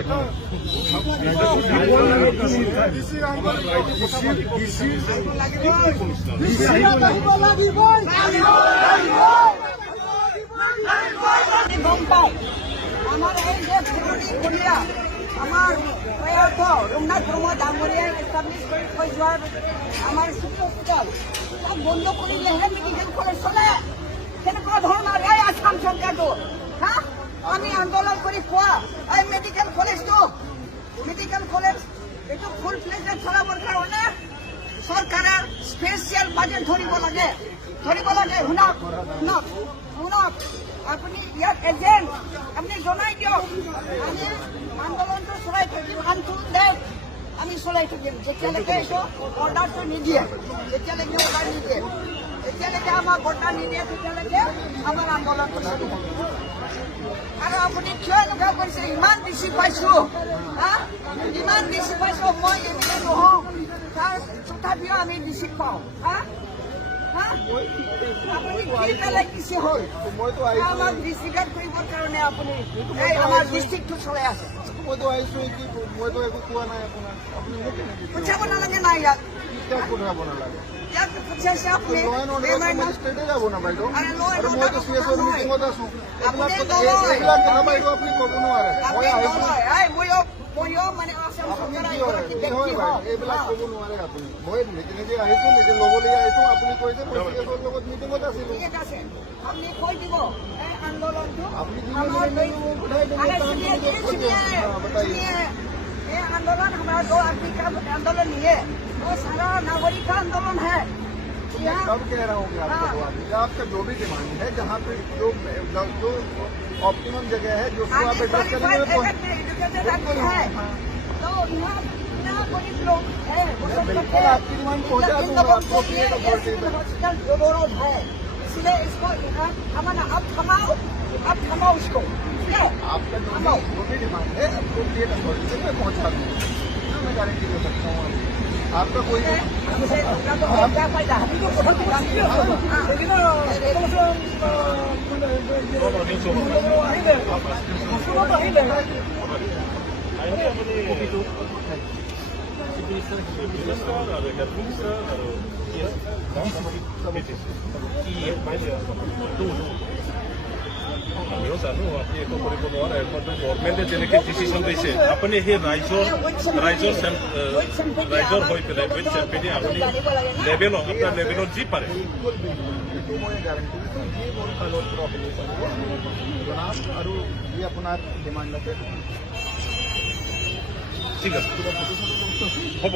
আমাৰ প্ৰয়াত ৰঘুনাথ বৰ্মা ডাঙৰীয়াই এষ্টাব্লিছ কৰি থৈ যোৱাৰ আমাৰ চিকিৎসক বন্ধ কৰিলেহে মেডিকেল কলেজ চলে। কেনেকুৱা ধৰণৰ এই আসাম চৰকাৰটো হা আমি আন্দোলন কৰি পোৱা এই মেডিকেল কলেজটো এইটো ফুল প্লেজত চলাবৰ কাৰণে চৰকাৰে স্পেচিয়েল বাজেট ধৰিব লাগে। শুনক আপুনি ইয়াত এজেণ্ট আপুনি জনাই দিয়ক। আমি আন্দোলনটো চলাই থাকিম আমি চলাই থাকিম যেতিয়ালৈকে এইটো অৰ্ডাৰটো নিদিয়ে, যেতিয়ালৈকে আমাক অৰ্ডাৰ নিদিয়ে তেতিয়ালৈকে আমাৰ আন্দোলনটো চলিব। আৰু আপুনি কিয় এনেকুৱা কৰিছে? ইমান বেছি পাইছো মই এনেকে নহওঁ তাৰ তথাপিও আমি বেছি পাওঁ। আপুনি কি বেলেগ কিছু হ'ল আমাক ডিষ্ট্ৰিক্ট কৰিবৰ কাৰণে আপুনি আমাৰ ডিষ্ট্ৰিক্টটো চলাই আছে। পঠিয়াব নালাগে নাই ইয়াক পঠিয়াইছে আপুনি ময়ো মানে আসাম চৰকাৰৰ এগৰাকী ব্যক্তি হওঁ। এইবিলাক ক'ব নোৱাৰে আপুনি। মই নিজে আহিছোঁ, নিজে ল'বলৈ আহিছোঁ। আপুনি কৈছে প্ৰেচিডেণ্টৰ লগত মিটিঙত আছিলোঁ। ঠিক আছে, আপুনি কৈ দিব এই আন্দোলনটো ये आंदोलन हमारा दो आदमी का आंदोलन नहीं है, वो सारा नागरिक का आंदोलन है। कब कह रहा हूँ आपका जो भी डिमांड है, जहाँ पे जो ऑप्टिमम जगह है जो आप एड्रेस करने में है तो यहाँ गरीब लोग है बिल्कुल आपकी डिमांड पहुँचा दूंगा आपको। हॉस्पिटल जरूरत है, इसलिए इसको अब थमाओ इसको। आपका जो भी डिमांड है आपको स्टेट अथॉरिटी से मैं पहुँचा दूँगा, मैं गारंटी दे सकता हूँ। आपका कोई क्या फायदा গভৰ্ণমেণ্টে যেনেকৈ ডিচিশ্যন লৈছে আপুনি সেই ৰাইজৰ হৈ পেলাই উইথ চেম্পেনি আপুনি আপোনাৰ লেভেলত যি পাৰে আৰু যি আপোনাৰ ডিমাণ্ড আছে ঠিক আছে হ'ব।